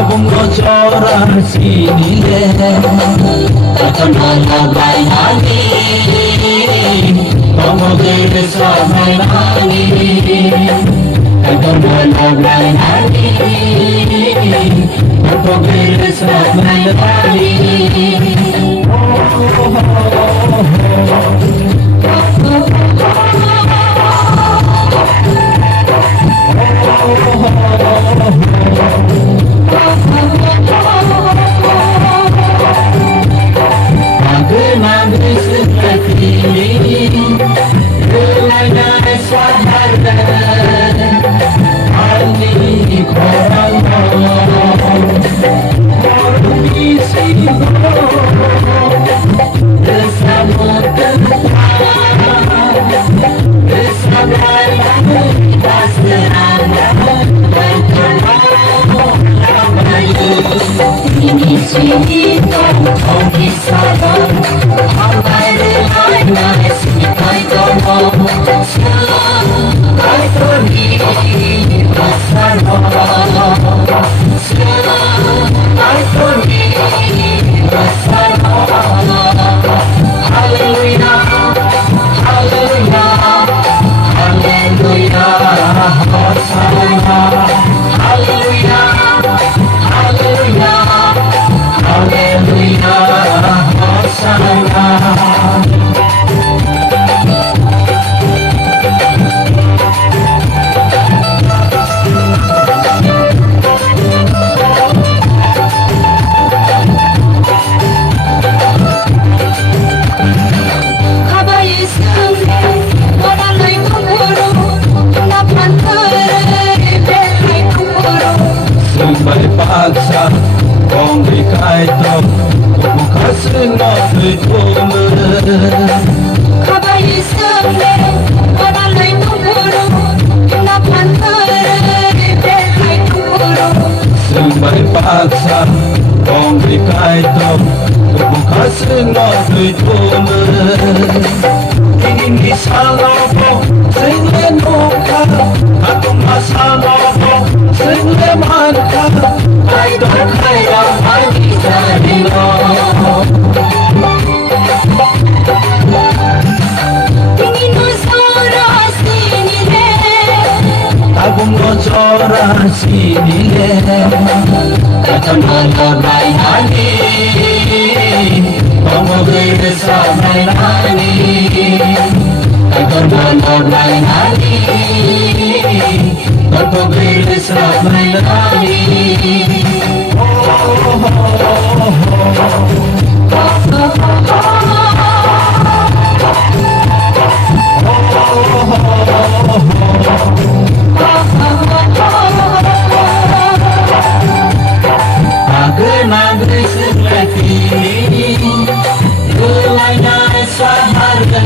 Abungojoran sinile Takanala bainani Pamogere samanani Takanala bainani Pamogere samanani Paksa kong bigay to bukasin natin tumulad Kabayi sumle Walalay tumuro Pinapantay Ibelay tumuro Sumay paksa kong bigay to bukasin natin tumulad Tingin isang ako Singlenon ka Atong asama ko Singleman ka Ay doon kaya ay isahin mo Tingin mo sa oras sinile Abungojoran sinile Takanala bainani Pamogere samanani Takanala bainani Pamogere samanani Nagre seperti Gelainya saharga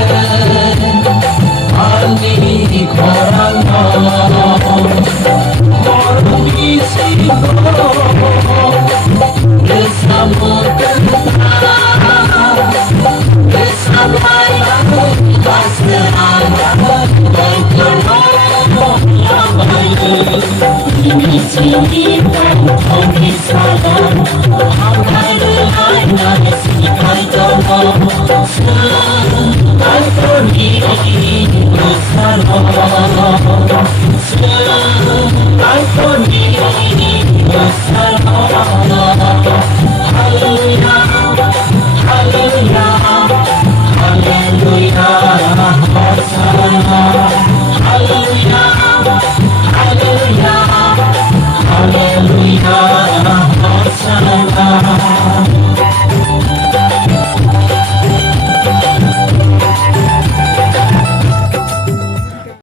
Alni korang Korang isi Bersama kenal Bersama yang Pasrah Berkenal yang baik Ini cerita Kami salam Hamai lelai Nasi kai tolong Selalu pergi bersama Selalu pergi